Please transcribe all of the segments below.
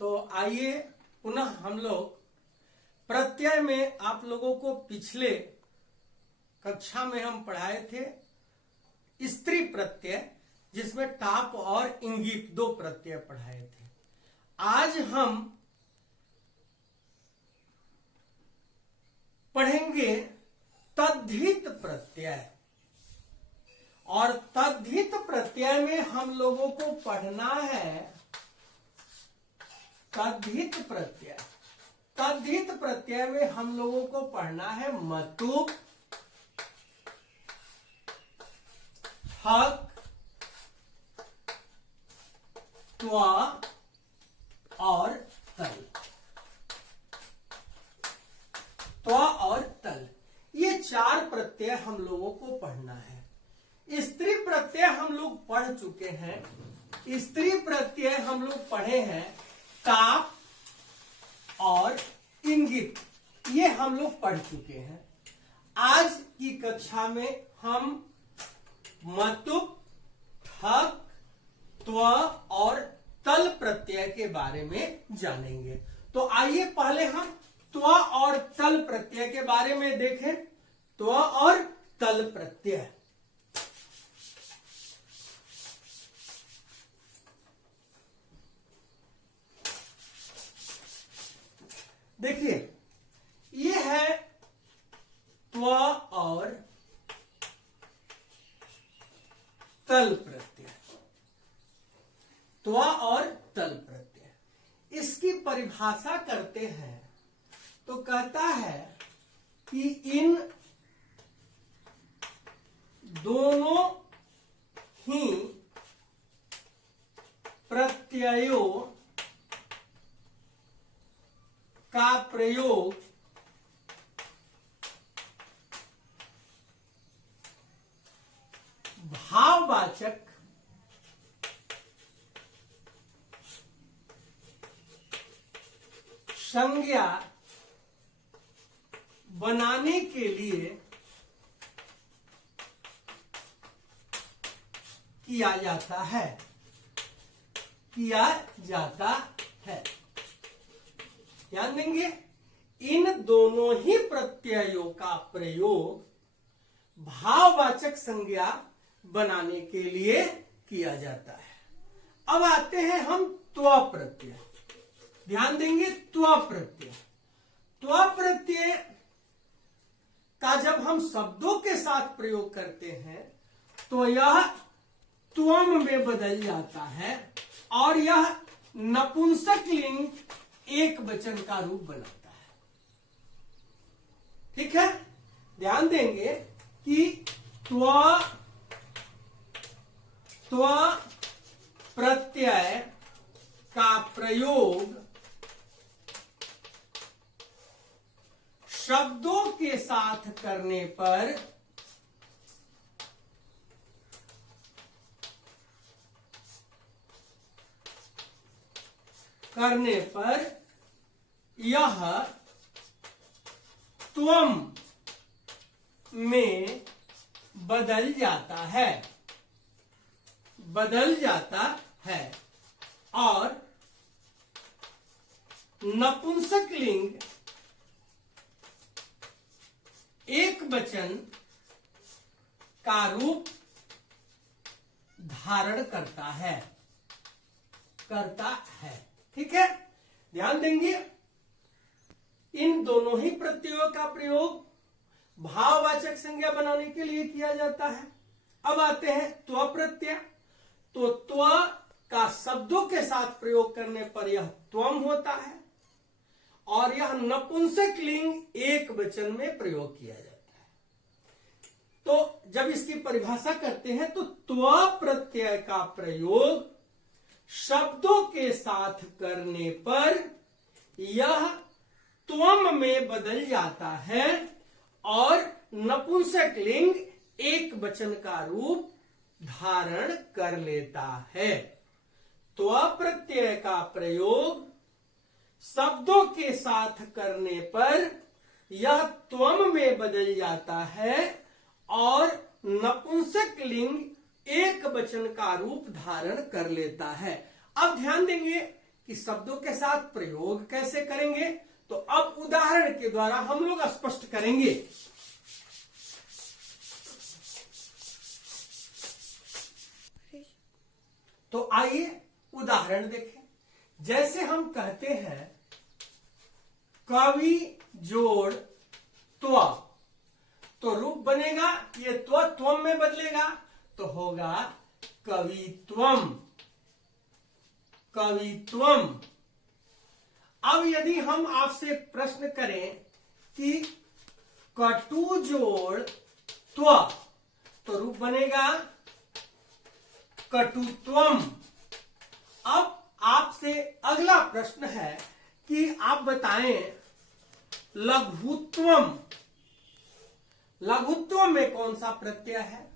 तो आइए पुनः हम लोग प्रत्यय में आप लोगों को पिछले कक्षा में हम पढ़ाए थे स्त्री प्रत्यय, जिसमें टाप और इंगित दो प्रत्यय पढ़ाए थे। आज हम पढ़ेंगे तद्धित प्रत्यय, और तद्धित प्रत्यय में हम लोगों को पढ़ना है तद्धित प्रत्यय। तद्धित प्रत्यय में हम लोगों को पढ़ना है मतुप, हक, त्वा और तल। त्वा और तल, ये चार प्रत्यय हम लोगों को पढ़ना है। स्त्री प्रत्यय हम लोग पढ़ चुके हैं। स्त्री प्रत्यय हम लोग पढ़े हैं टाप और इंगित, ये हम लोग पढ़ चुके हैं। आज की कक्षा में हम मतुप, ठक, त्व और तल प्रत्यय के बारे में जानेंगे। तो आइए पहले हम त्व और तल प्रत्यय के बारे में देखें। त्व और तल प्रत्यय, देखिए ये है त्व और तल प्रत्यय। त्व और तल प्रत्यय, इसकी परिभाषा करते हैं तो कहता है कि इन दोनों ही प्रत्ययों का प्रयोग भाववाचक संज्ञा बनाने के लिए किया जाता है। ध्यान देंगे, इन दोनों ही प्रत्ययों का प्रयोग भाववाचक संज्ञा बनाने के लिए किया जाता है। अब आते हैं हम त्व प्रत्यय। ध्यान देंगे, त्व प्रत्यय। त्व प्रत्यय का जब हम शब्दों के साथ प्रयोग करते हैं तो यह त्वम में बदल जाता है और यह नपुंसक लिंग एक वचन का रूप बनाता है। ठीक है, ध्यान देंगे कि त्व प्रत्यय का प्रयोग शब्दों के साथ करने पर यह त्वम में बदल जाता है और नपुंसक लिंग एक वचन का रूप धारण करता है। ठीक है, ध्यान देंगे, इन दोनों ही प्रत्ययों का प्रयोग भाववाचक संज्ञा बनाने के लिए किया जाता है। अब आते हैं त्व प्रत्यय। तो त्व का शब्दों के साथ प्रयोग करने पर यह त्वम होता है और यह नपुंसक लिंग एक वचन में प्रयोग किया जाता है। तो जब इसकी परिभाषा करते हैं तो त्व प्रत्यय का प्रयोग शब्दों के साथ करने पर यह त्वम में बदल जाता है और नपुंसक लिंग एक वचन का रूप धारण कर लेता है। त्व प्रत्यय का प्रयोग शब्दों के साथ करने पर यह त्वम में बदल जाता है और नपुंसक लिंग एक वचन का रूप धारण कर लेता है। अब ध्यान देंगे कि शब्दों के साथ प्रयोग कैसे करेंगे, तो अब उदाहरण के द्वारा हम लोग स्पष्ट करेंगे। तो आइए उदाहरण देखें। जैसे हम कहते हैं कवि जोड़ त्व, तो रूप बनेगा, ये त्व त्वम में बदलेगा तो होगा कवित्वम, कवित्वम। अब यदि हम आपसे प्रश्न करें कि कटु जोड़ त्व, तो रूप बनेगा कटुत्वम। अब आपसे अगला प्रश्न है कि आप बताएं लघुत्वम, लघुत्वम में कौन सा प्रत्यय है,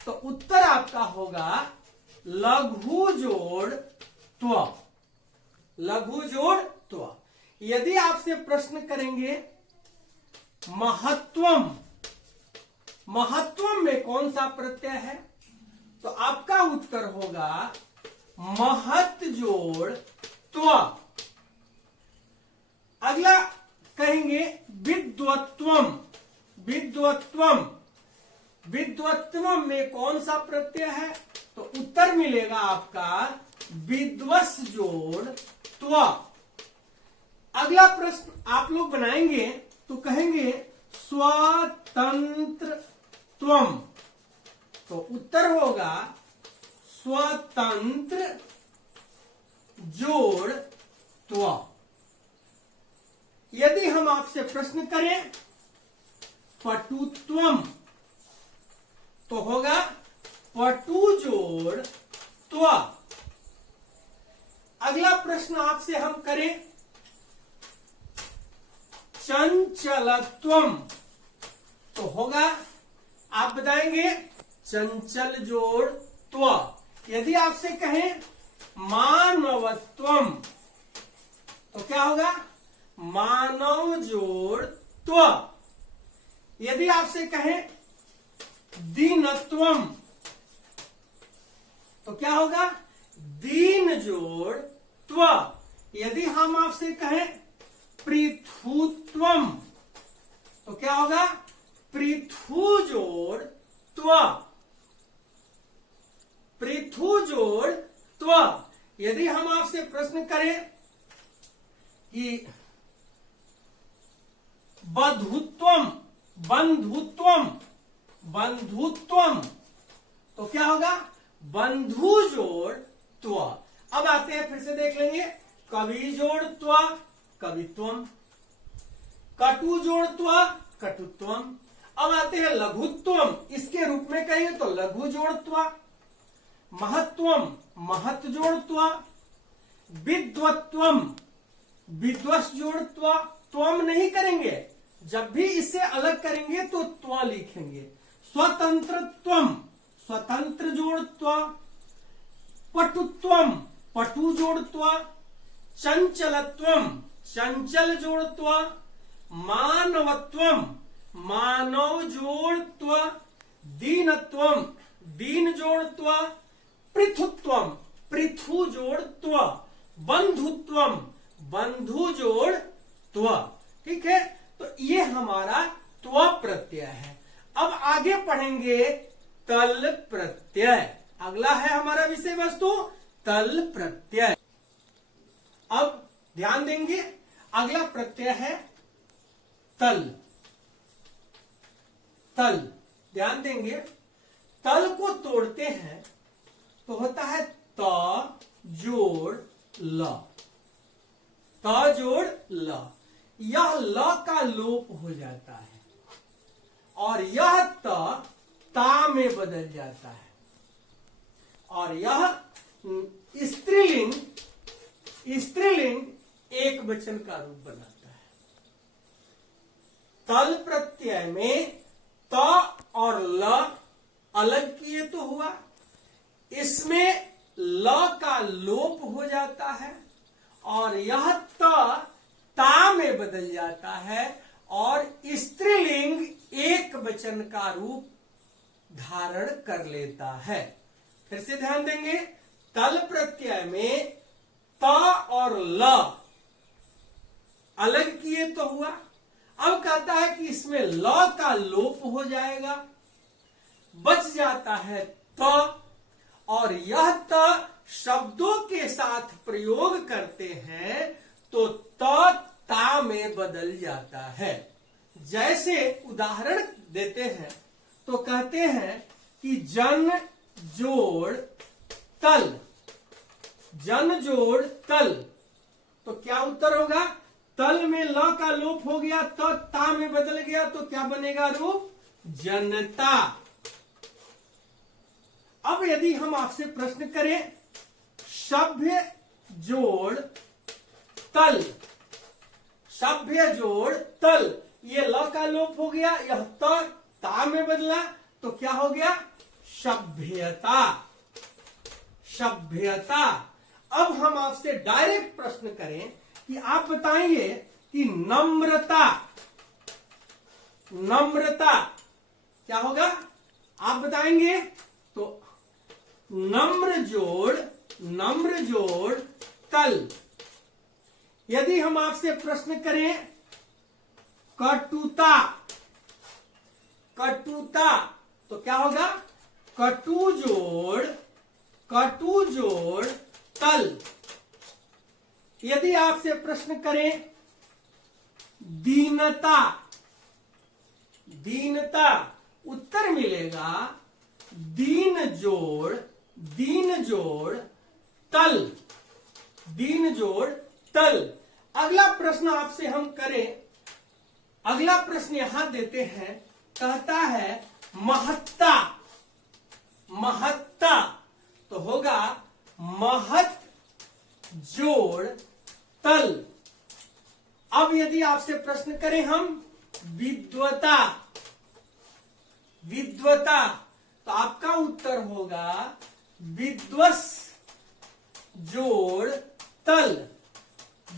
तो उत्तर आपका होगा लघु जोड़ त्व, लघु जोड़ त्व। यदि आपसे प्रश्न करेंगे महत्वम, महत्वम में कौन सा प्रत्यय है, तो आपका उत्तर होगा महत जोड़ त्व। अगला कहेंगे विद्वत्वम, विद्वत्वम, विद्वत्वम में कौन सा प्रत्यय है, तो उत्तर मिलेगा आपका विद्वस जोड़ त्व। अगला प्रश्न आप लोग बनाएंगे तो कहेंगे स्वतंत्रत्वम, तो उत्तर होगा स्वतंत्र जोड़ त्व। यदि हम आपसे प्रश्न करें पटुत्वम, तो होगा पटु जोड़ त्व। अगला प्रश्न आपसे हम करें चंचलत्वम, तो होगा, आप बताएंगे चंचल जोड़ त्व। यदि आपसे कहें मानवत्वम, तो क्या होगा मानव जोड़ त्व। यदि आपसे कहें दीनत्वम, तो क्या होगा दीन जोड़ त्व। यदि हम आपसे कहें पृथुत्वम, तो क्या होगा पृथु जोड़ त्व, पृथु जोड़ त्व। यदि हम आपसे प्रश्न करें कि बंधुत्वम, बंधुत्वम, बंधुत्वम, तो क्या होगा बंधु जोड़ त्व। अब आते हैं, फिर से देख लेंगे, कवि जोड़ त्व कवित्वम, कटु जोड़ त्व कटुत्वम। अब आते हैं लघुत्वम, इसके रूप में कहेंगे तो लघु जोड़ त्व। महत्वम, महत जोड़ त्व। विद्वत्वम, विद्वस जोड़ त्व। त्वम नहीं करेंगे, जब भी इससे अलग करेंगे तो त्व लिखेंगे। स्वतंत्रत्वम, स्वतंत्र जोड़ त्व। पटुत्वम, पटु जोड़ त्व। चंचलत्वम, चंचल जोड़ त्व। मानवत्वम, मानव जोड़ त्व। दीनत्वम, दीन जोड़ त्व। पृथुत्वम, पृथु जोड़ त्व। बंधुत्वम, बंधु जोड़ त्व। ठीक है, तो ये हमारा त्व प्रत्यय है। अब आगे पढ़ेंगे तल प्रत्यय। अगला है हमारा विषय वस्तु तल प्रत्यय। अब ध्यान देंगे, अगला प्रत्यय है तल। तल, ध्यान देंगे, तल को तोड़ते हैं तो होता है त जोड़ ल, त जोड़ ल। यह ल का लोप हो जाता है और यह ता में बदल जाता है और यह स्त्रीलिंग, स्त्रीलिंग एक वचन का रूप बनाता है। तल प्रत्यय में त और ल अलग किए तो हुआ, इसमें ल का लोप हो जाता है और यह ता में बदल जाता है और स्त्रीलिंग एक वचन का रूप धारण कर लेता है। फिर से ध्यान देंगे, तल प्रत्यय में त और ल अलग किए तो हुआ। अब कहता है कि इसमें ल का लोप हो जाएगा, बच जाता है त, और यह त शब्दों के साथ प्रयोग करते हैं तो ता में बदल जाता है। जैसे उदाहरण देते हैं तो कहते हैं कि जन जोड़ तल, जन जोड़ तल, तो क्या उत्तर होगा? तल में ल का लोप हो गया तो ता में बदल गया, तो क्या बनेगा रूप? जनता। अब यदि हम आपसे प्रश्न करें सभ्य जोड़ तल, सभ्य जोड़ तल, ये ल का लोप हो गया, यह ता में बदला, तो क्या हो गया? सभ्यता, सभ्यता। अब हम आपसे डायरेक्ट प्रश्न करें कि आप बताइए कि नम्रता, नम्रता क्या होगा? आप बताएंगे तो नम्र जोड़ तल। यदि हम आपसे प्रश्न करें कटुता, कटुता, तो क्या होगा? कटु जोड़ तल। यदि आपसे प्रश्न करें दीनता, दीनता, उत्तर मिलेगा दीन जोड़ तल, दीन जोड़ तल। अगला प्रश्न आपसे हम करें, अगला प्रश्न यहां देते हैं, कहता है महत्ता, महत्ता, तो होगा महत जोड़ तल। अब यदि आपसे प्रश्न करें हम विद्वता, विद्वता, तो आपका उत्तर होगा विद्वस जोड़ तल,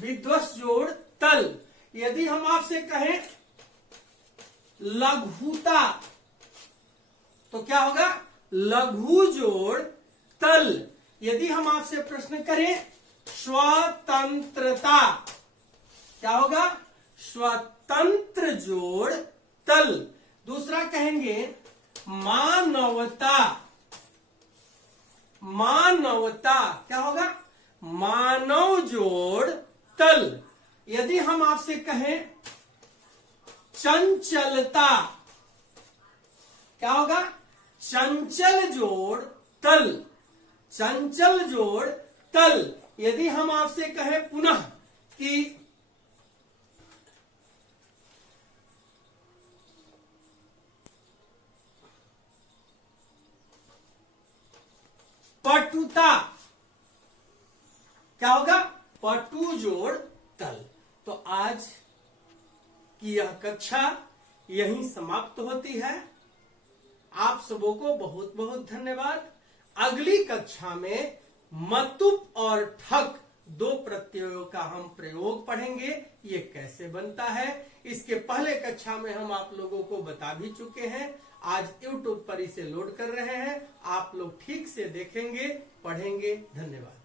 विद्वस जोड़ तल। यदि हम आपसे कहें लघुता, तो क्या होगा? लघु जोड़ तल। यदि हम आपसे प्रश्न करें स्वतंत्रता, क्या होगा? स्वतंत्र जोड़ तल। दूसरा कहेंगे मानवता, मानवता, क्या होगा? मानव जोड़ तल। यदि हम आपसे कहें चंचलता, क्या होगा? चंचल जोड़ तल, चंचल जोड़ तल। यदि हम आपसे कहें पुनः कि पटुता, क्या होगा? पटु जोड़ तल। तो आज की यह कक्षा यहीं समाप्त होती है। आप सबों को बहुत बहुत धन्यवाद। अगली कक्षा में मतुप और ठक दो प्रत्ययों का हम प्रयोग पढ़ेंगे, ये कैसे बनता है। इसके पहले कक्षा में हम आप लोगों को बता भी चुके हैं। आज YouTube पर इसे लोड कर रहे हैं, आप लोग ठीक से देखेंगे, पढ़ेंगे। धन्यवाद।